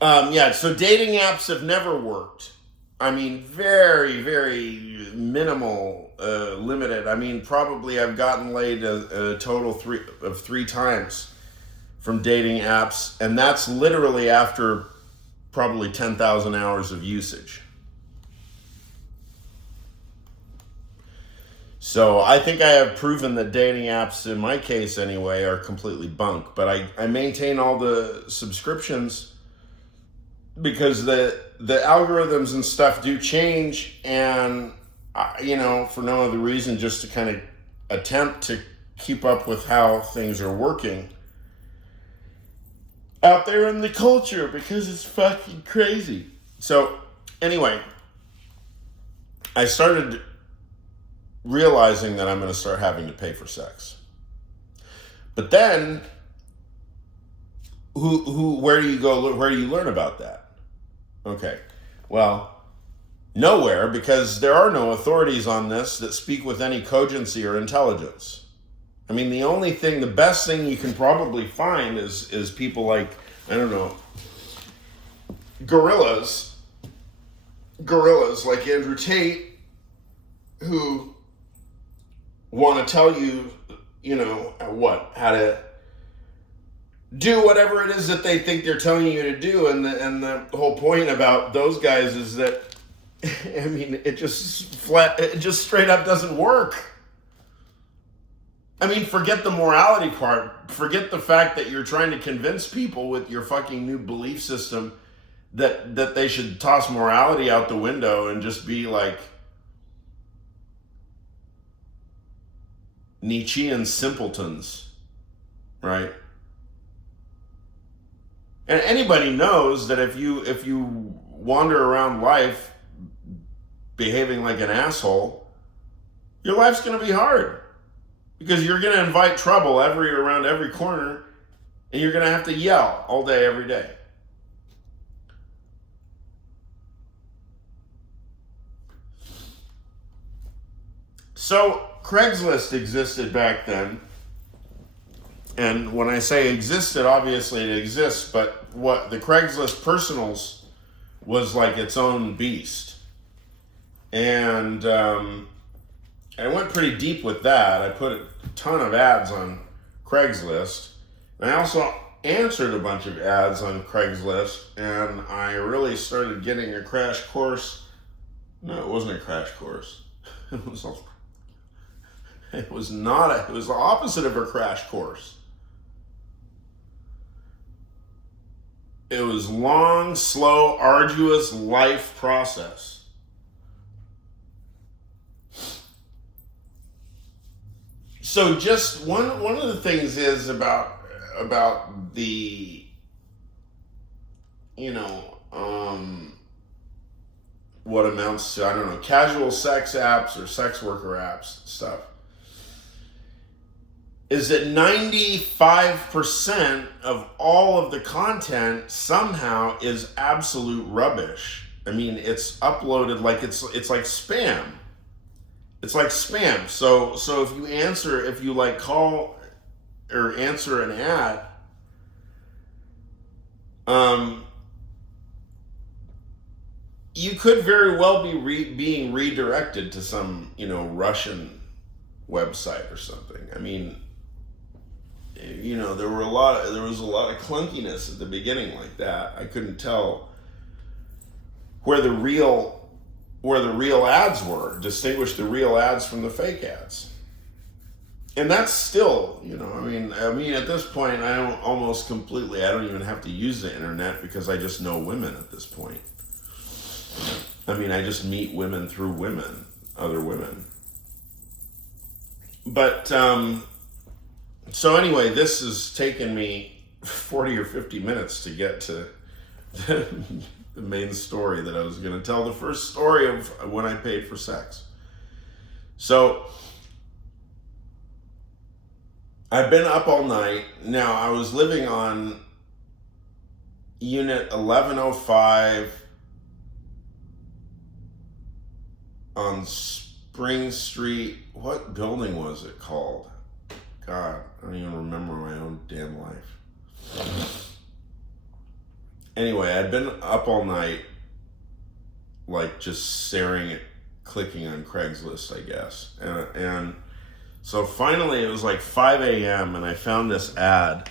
Yeah, so dating apps have never worked. I mean, very, very minimal, limited. I mean, probably I've gotten laid a total three times from dating apps, and that's literally after probably 10,000 hours of usage. So I think I have proven that dating apps, in my case anyway, are completely bunk. But I maintain all the subscriptions because the algorithms and stuff do change, and for no other reason, just to kind of attempt to keep up with how things are working out there in the culture, because it's fucking crazy. So anyway, I started realizing that I'm going to start having to pay for sex. But then, where do you go? Where do you learn about that? Okay, well, nowhere, because there are no authorities on this that speak with any cogency or intelligence. I mean, the best thing you can probably find is people like, I don't know, gorillas like Andrew Tate, who want to tell you, how to do whatever it is that they think they're telling you to do. And the whole point about those guys is that, I mean, it just straight up doesn't work. I mean, forget the morality part. Forget the fact that you're trying to convince people with your fucking new belief system that they should toss morality out the window and just be like Nietzschean simpletons, right? And anybody knows that if you wander around life behaving like an asshole, your life's going to be hard, because you're going to invite trouble around every corner, and you're going to have to yell all day, every day. So Craigslist existed back then. And when I say existed, obviously it exists, but what the Craigslist Personals was like its own beast. And I went pretty deep with that. I put a ton of ads on Craigslist. And I also answered a bunch of ads on Craigslist, and I really started getting a crash course. No, it wasn't a crash course. It was the opposite of a crash course. It was long, slow, arduous life process. So just one of the things is about the what amounts to, I don't know, casual sex apps or sex worker apps stuff, is that 95% of all of the content somehow is absolute rubbish. I mean, it's uploaded like it's like spam. It's like spam. So if you like call or answer an ad, you could very well be being redirected to some, Russian website or something. I mean, there was a lot of clunkiness at the beginning like that. I couldn't tell where the real ads were, distinguish the real ads from the fake ads. And that's still, I mean at this point, I don't even have to use the internet, because I just know women at this point. I mean, I just meet women through women, other women. But so anyway, this has taken me 40 or 50 minutes to get to the main story that I was going to tell. The first story of when I paid for sex. So I've been up all night. Now, I was living on unit 1105 on Spring Street. What building was it called? God, I don't even remember my own damn life. anyway, I'd been up all night, like just staring at, clicking on Craigslist, I guess. And so finally it was like 5 a.m. and I found this ad.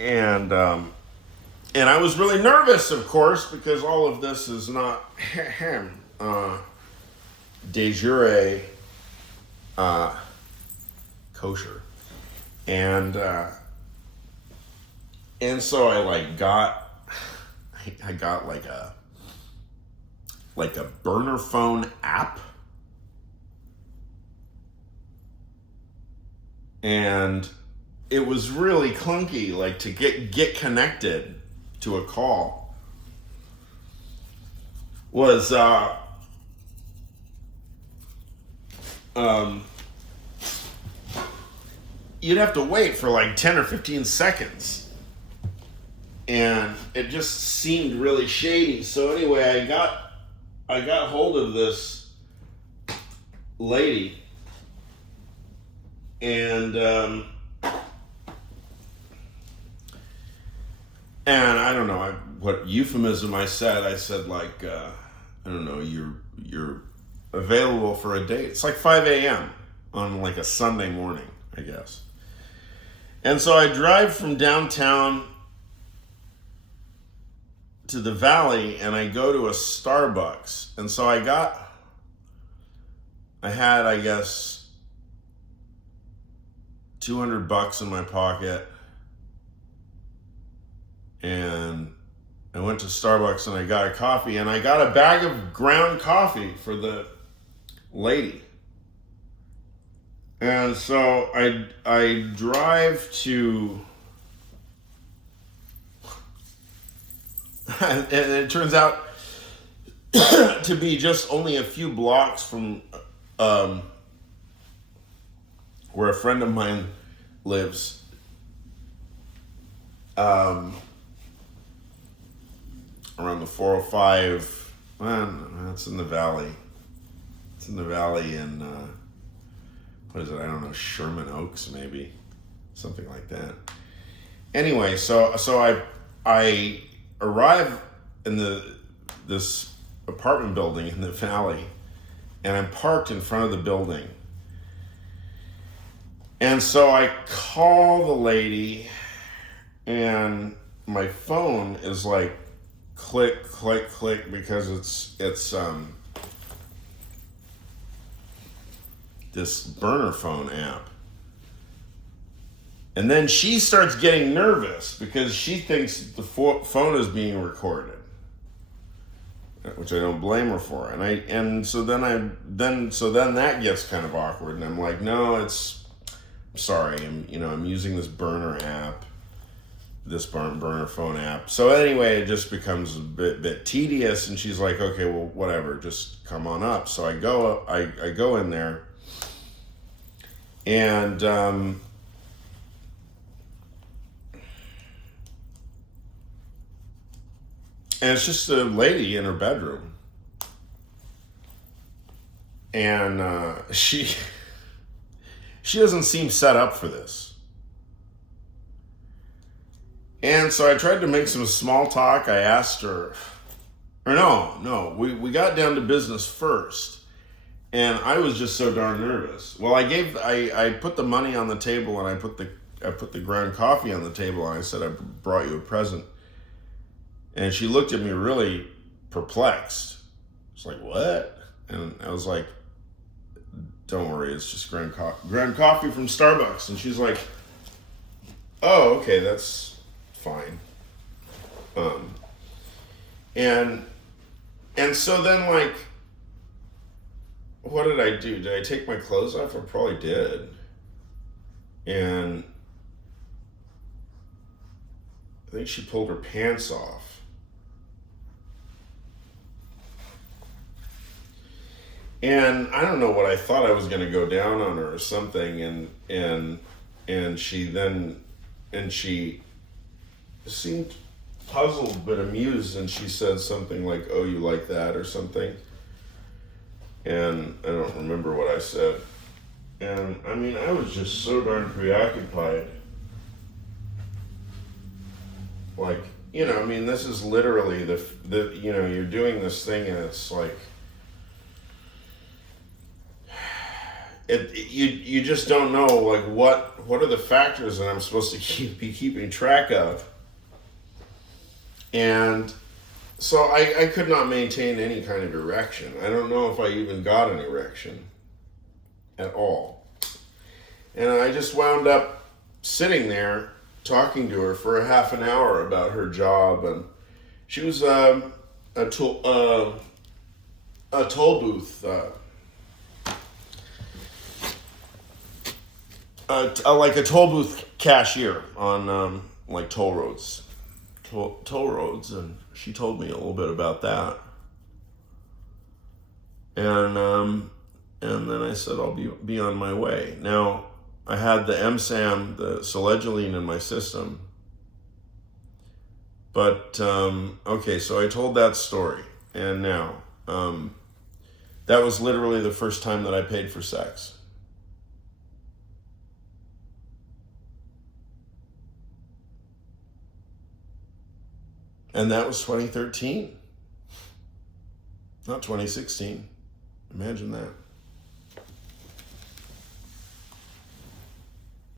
And I was really nervous, of course, because all of this is not de jure kosher. And so I got like a burner phone app. And it was really clunky, like to get connected to a call was you'd have to wait for like 10 or 15 seconds. And it just seemed really shady. So anyway, I got hold of this lady, and I don't know what euphemism I said. I said like, I don't know, you're available for a date. It's like 5 a.m. on like a Sunday morning, I guess. And so I drive from downtown to the valley and I go to a Starbucks. And so I had, I guess, $200 in my pocket. And I went to Starbucks and I got a coffee, and I got a bag of ground coffee for the lady. And so I drive to, and it turns out to be just only a few blocks from where a friend of mine lives. Around the 405, it's in the valley. It's in the valley in, what is it? I don't know, Sherman Oaks, maybe. Something like that. Anyway, so I arrive in this apartment building in the valley, and I'm parked in front of the building. And so I call the lady, and my phone is like click, click, click, because it's this burner phone app. And then she starts getting nervous because she thinks the phone is being recorded, which I don't blame her for. And so then that gets kind of awkward, and I'm like, no, I'm sorry, I'm using this burner app, this burner phone app. So anyway, it just becomes a bit tedious, and she's like, okay, well, whatever, just come on up. So I go in there, and it's just a lady in her bedroom, and she doesn't seem set up for this. And so I tried to make some small talk. I asked her, or no, we got down to business first, and I was just so darn nervous. Well, I put the money on the table, and I put the ground coffee on the table, and I said, I brought you a present. And she looked at me really perplexed. She's like, what? And I was like, don't worry, it's just ground coffee from Starbucks. And she's like, oh, okay, that's fine. And so then, like, what did I do? Did I take my clothes off? I probably did. And I think she pulled her pants off. And I don't know what I thought I was going to go down on her or something, and she seemed puzzled but amused, and she said something like, "Oh, you like that?" or something. And I don't remember what I said. And I mean, I was just so darn preoccupied. Like, you know, I mean, this is literally the you know, you're doing this thing and it's like, you just don't know, like, what are the factors that I'm supposed to be keeping track of. And so I could not maintain any kind of erection. I don't know if I even got an erection at all. And I just wound up sitting there talking to her for a half an hour about her job. And she was a toll booth, like a toll booth cashier on like toll roads. Toll roads, and she told me a little bit about that. And then I said I'll be on my way. Now I had the emsam, the selegiline, in my system. But okay, so I told that story, and now that was literally the first time that I paid for sex. And that was 2013, not 2016. Imagine that.